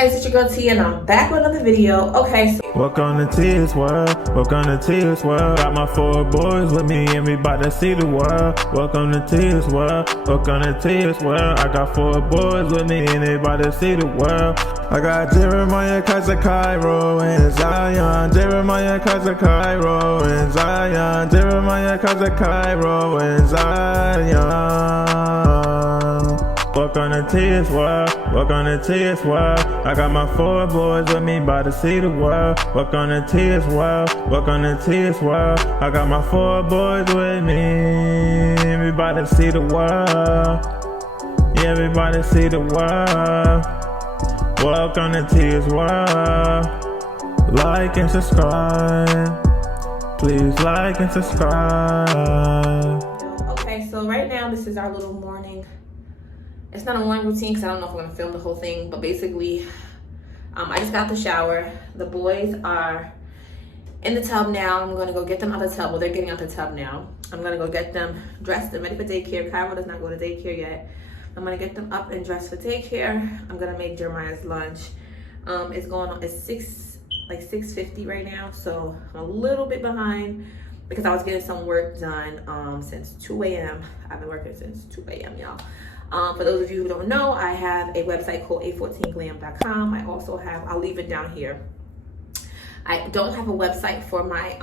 guys, it's your girl T and I'm back with another video. Okay, so Welcome to T's world, welcome to T's world. Got my 4 boys with me and we bout to see the world. Welcome to T's world, welcome to T's world. I got 4 boys with me and they bout to see the world. I got Jeremiah, cousin Cairo and Zion. Jeremiah, cousin Cairo and Zion. Jeremiah, cousin Cairo and Zion. Welcome to T's world, welcome to T's world. I got my 4 boys with me, bout to see the world. Welcome to T's world, welcome to T's world. I got my 4 boys with me, we bout to see the world. Yeah, we bout to see the world. Welcome to T's world. Like and subscribe. Please like and subscribe. okay, so right now this is our little morning. It's not a morning routine because I don't know if we're gonna film the whole thing, but basically, I just got out the shower. The boys are in the tub now. I'm gonna go get them out the tub. Well, they're getting out the tub now. I'm gonna go get them dressed and ready for daycare. Cairo does not go to daycare yet. I'm gonna get them up and dressed for daycare. I'm gonna make Jeremiah's lunch. It's going on. It's 6:50 right now, so I'm a little bit behind because I was getting some work done since 2 a.m. I've been working since 2 a.m. y'all. For those of you who don't know, I have a website called a14glam.com. I also have, I'll leave it down here. I don't have a website for my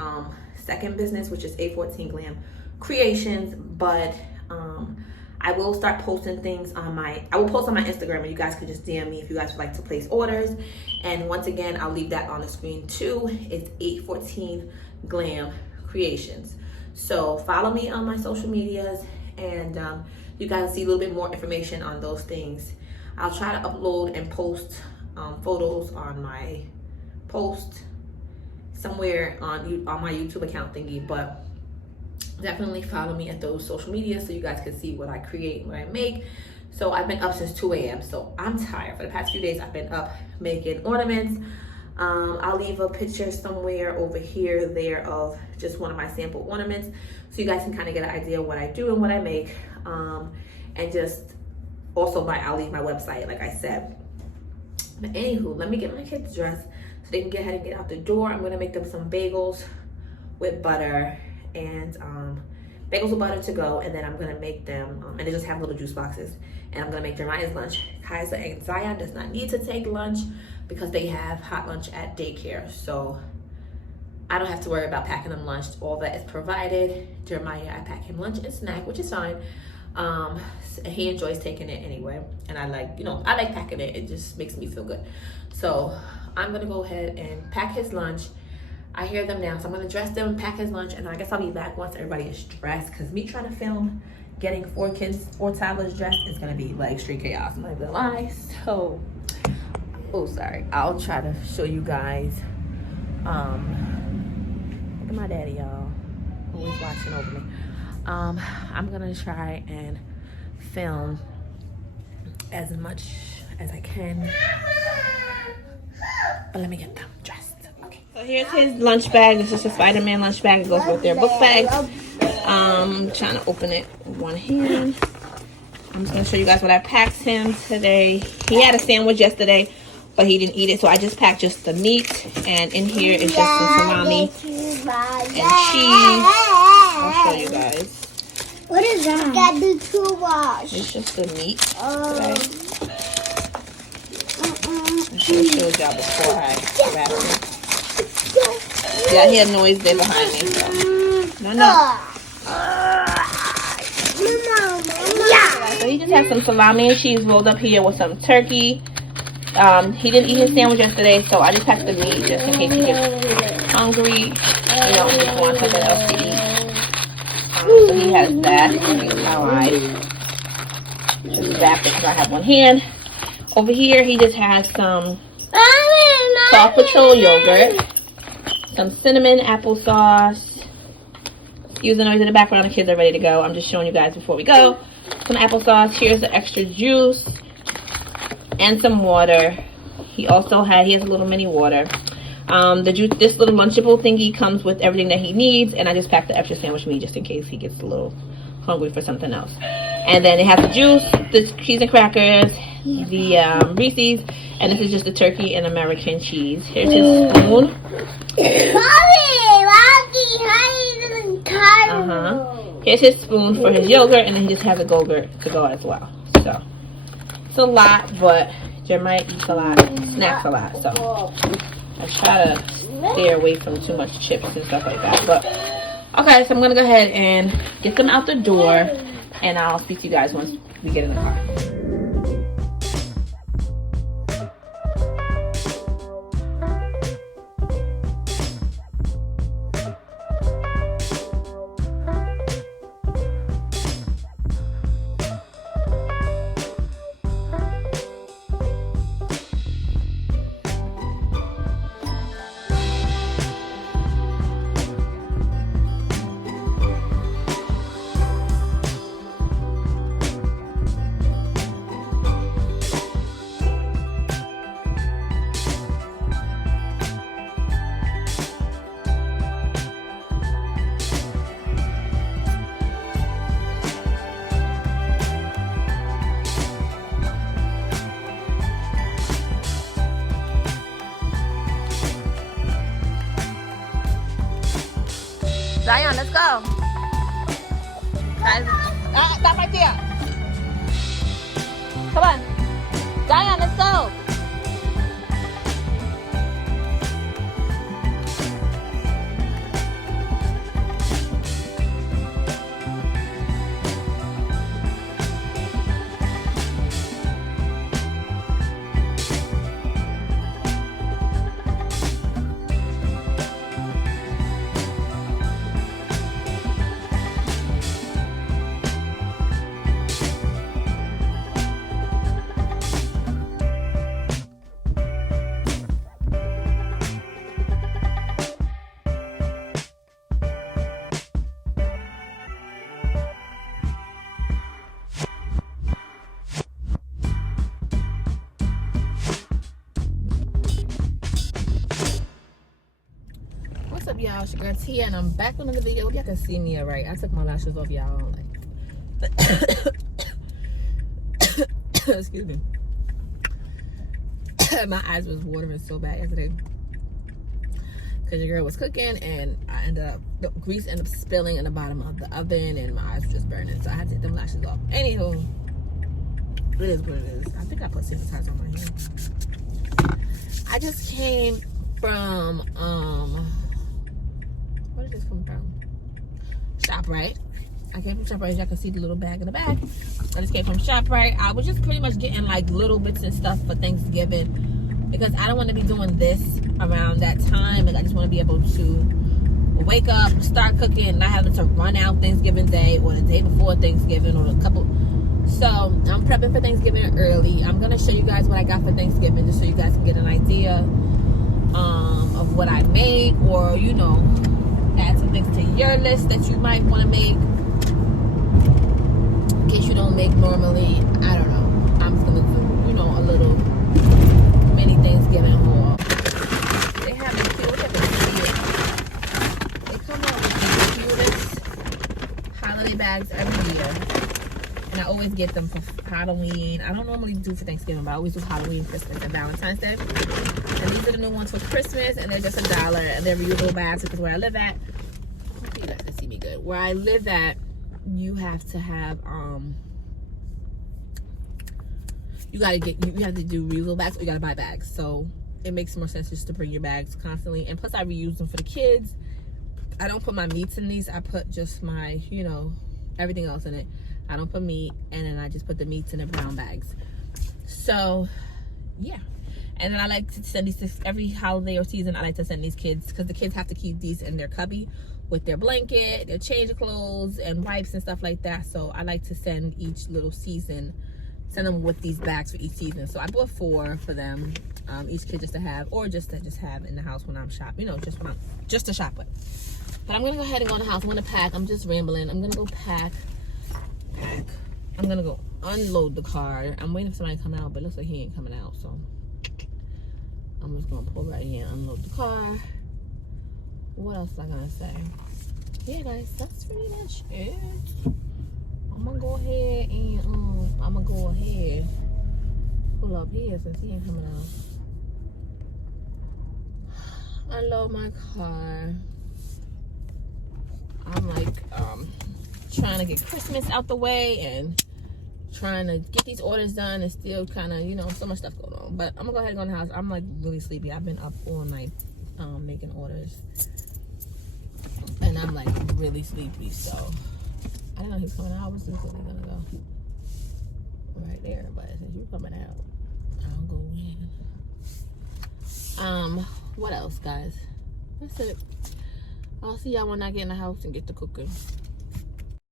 second business, which is A14 Glam Creations, but I will start posting things on I will post on my Instagram, and you guys can just DM me if you guys would like to place orders. And once again, I'll leave that on the screen too. It's A14 Glam Creations. So follow me on my social medias, and you guys see a little bit more information on those things. I'll try to upload and post photos on my post somewhere on my YouTube account thingy, but definitely follow me at those social media so you guys can see what I create and what I make. So I've been up since 2 a.m. so I'm tired. For the past few days I've been up making ornaments. I'll leave a picture somewhere over here there of just one of my sample ornaments so you guys can kind of get an idea of what I do and what I make. And just also I'll leave my website like I said. But anywho, let me get my kids dressed so they can get ahead and get out the door. I'm gonna make them some bagels with butter and bagels with butter to go, and then I'm gonna make them and they just have little juice boxes, and I'm gonna make Jeremiah's lunch. Kaiser and Zion does not need to take lunch because they have hot lunch at daycare, so I don't have to worry about packing them lunch. All that is provided. Jeremiah, I pack him lunch and snack, which is fine. He enjoys taking it anyway, and I like packing it. It just makes me feel good. So I'm gonna go ahead and pack his lunch. I hear them now, so I'm gonna dress them, pack his lunch, and I guess I'll be back once everybody is dressed, because me trying to film getting 4 toddlers dressed is gonna be like straight chaos. I'm not gonna lie. So sorry, I'll try to show you guys. Look at my daddy, y'all, always watching over me. I'm gonna try and film as much as I can, but let me get them dressed. Okay. So here's his lunch bag. This is a Spider-Man lunch bag. It goes with their book bags. I'm trying to open it with one hand. I'm just gonna show you guys what I packed him today. He had a sandwich yesterday, but he didn't eat it, so I just packed just the meat, and in here is just some salami and cheese. I'll show you guys. What is that? Got the toolbox. It's just the meat today. I should have showed y'all before I wrapped it. Yeah, I hear noise there behind me. So. No. So he just has some salami and cheese rolled up here with some turkey. He didn't eat his sandwich yesterday, so I just packed the meat just in case he gets hungry. He just wants something else to eat. So he has that. Alright. Just wrap it because I have one hand. Over here, he just has some Paw Patrol yogurt, some cinnamon applesauce. Excuse the noise in the background. The kids are ready to go. I'm just showing you guys before we go. Some applesauce. Here's the extra juice and some water. He has a little mini water. This little Lunchable thingy comes with everything that he needs, and I just packed the extra sandwich meat just in case he gets a little hungry for something else. And then it has the juice, the cheese and crackers, the Reese's, and this is just the turkey and American cheese. Here's his spoon. Here's his spoon for his yogurt, and then he just has a yogurt to go as well. So it's a lot, but Jeremiah eats a lot, snacks a lot, so I try to stay away from too much chips and stuff like that. But okay, so I'm gonna go ahead and get them out the door, and I'll speak to you guys once we get in the car. Zion, let's go. Stop right there. Come on. Zion, let's go. What's up, y'all? It's your girl Tia, and I'm back on another video. Hope y'all can see me alright. I took my lashes off, y'all. Excuse me. My eyes was watering so bad yesterday because your girl was cooking, and the grease ended up spilling in the bottom of the oven, and my eyes were just burning, so I had to take them lashes off. Anywho, it is what it is. I think I put sanitizer on my hair. I just came from where did this come from? ShopRite. I came from ShopRite. As y'all can see the little bag in the back. I just came from ShopRite. I was just pretty much getting like little bits and stuff for Thanksgiving because I don't want to be doing this around that time, and I just want to be able to wake up, start cooking, and not having to run out Thanksgiving Day or the day before Thanksgiving or a couple. So I'm prepping for Thanksgiving early. I'm gonna show you guys what I got for Thanksgiving just so you guys can get an idea of what I make, or you know, add some things to your list that you might want to make in case you don't make normally. I don't know. I'm just gonna do, you know, a little mini Thanksgiving haul. They have these cute, they come out with the cutest holiday bags every year, and I always get them for Halloween. I don't normally do for Thanksgiving, but I always do Halloween, Christmas, and Valentine's Day. And these are the new ones for Christmas, and they're just $1, and they're reusable bags because where I live at, hopefully you guys can see me good. Where I live at, you have to have you have to do reusable bags, or you gotta buy bags. So it makes more sense just to bring your bags constantly. And plus I reuse them for the kids. I don't put my meats in these. I put just my, you know, everything else in it. I don't put meat, and then I just put the meats in the brown bags. So yeah. And then I like to send these to every holiday or season. I like to send these kids because the kids have to keep these in their cubby with their blanket, their change of clothes, and wipes and stuff like that. So I like to send each little season, send them with these bags for each season. So I bought 4 for them, each kid just to have, or just to have in the house when I'm shopping. You know, just to shop with. But I'm gonna go ahead and go in the house. I'm gonna pack. I'm just rambling. I'm gonna go pack. I'm gonna go unload the car. I'm waiting for somebody to come out, but it looks like he ain't coming out, so I'm just gonna pull right here and unload the car. What else was I gonna say? Yeah, guys, that's pretty much it. I'm gonna go ahead pull up here since he ain't coming out. Unload my car. I'm like trying to get Christmas out the way and trying to get these orders done and still kind of, you know, so much stuff going on. But I'm gonna go ahead and go in the house. I'm like really sleepy. I've been up all night making orders. And I'm like really sleepy, so I didn't know he was coming out. I was just gonna go right there, but since you're coming out, I'll go in. What else, guys? That's it. I'll see y'all when I get in the house and get to cooking.